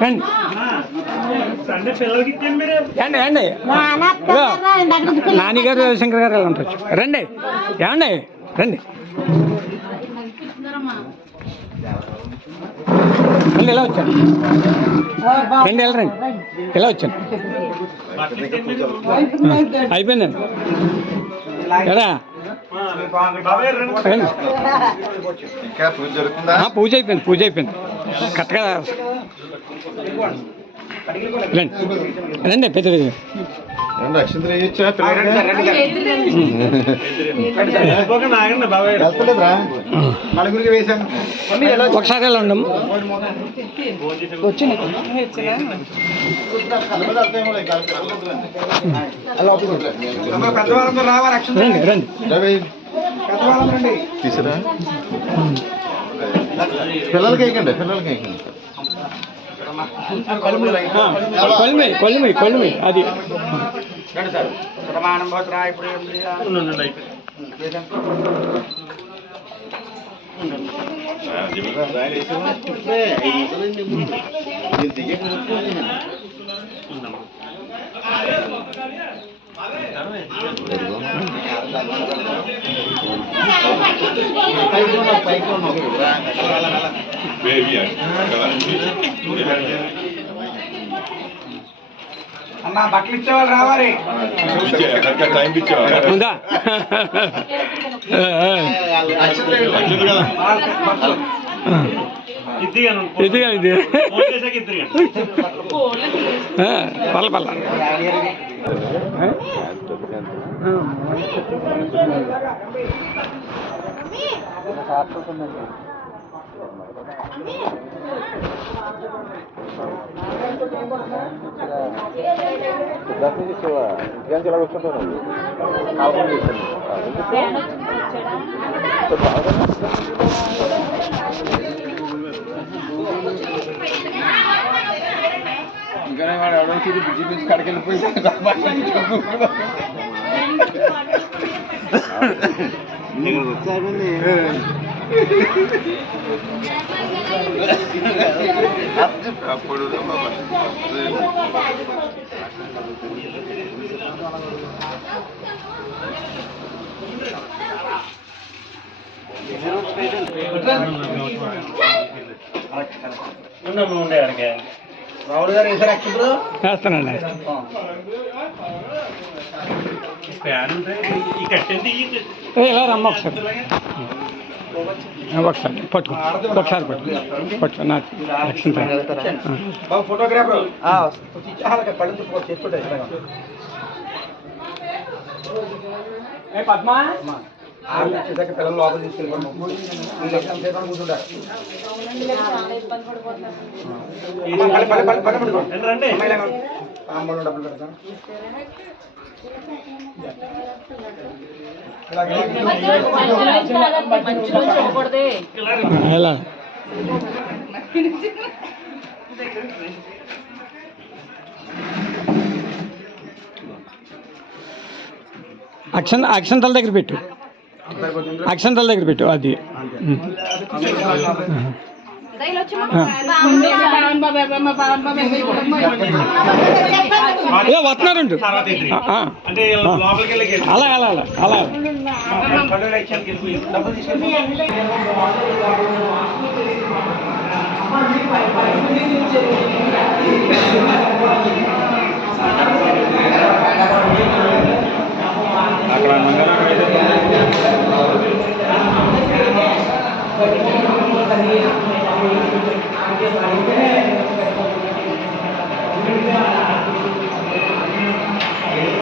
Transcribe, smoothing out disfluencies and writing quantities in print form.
రండి నాన్నగారు శంకర్ గారు ఎలా ఉంటారు రండి ఏమండి రండి మళ్ళీ ఎలా వచ్చాను రండి వెళ్ళరండి ఎలా వచ్చాను అయిపోయిందండి ఎడా పూజ అయిపోయింది కరెక్ట్గా రండి రండి పెద్ద ఒకసారి ఎలా ఉండము రండి తీసురా పిల్లలకి వేయకండి కొలిమి అది అమ్మా బట్టలు ఇచ్చేవాళ్ళు రావాలి టైం ఉందా ఇదిగా ఇది పల్ల పల్ల ఇంకా వాడు ఎవడో బిజీ బిజీ కడకెళ్ళిపోయి అప్పుడు రావులు గారు వేసారు యాక్చువల్ వేస్తానండి ఇలా రమ్మ ఒకసారి పట్టుకో ఒకసారి పట్టు నాకు ఫోటోగ్రాఫర్ పద్మా పిల్లలు లోపల తీసుకెళ్ళిపోతారు కూర్చుంటారు డబ్బులు పెడతాను ఎలా అక్షంతల దగ్గర పెట్టు అది వస్తున్నారండి అలా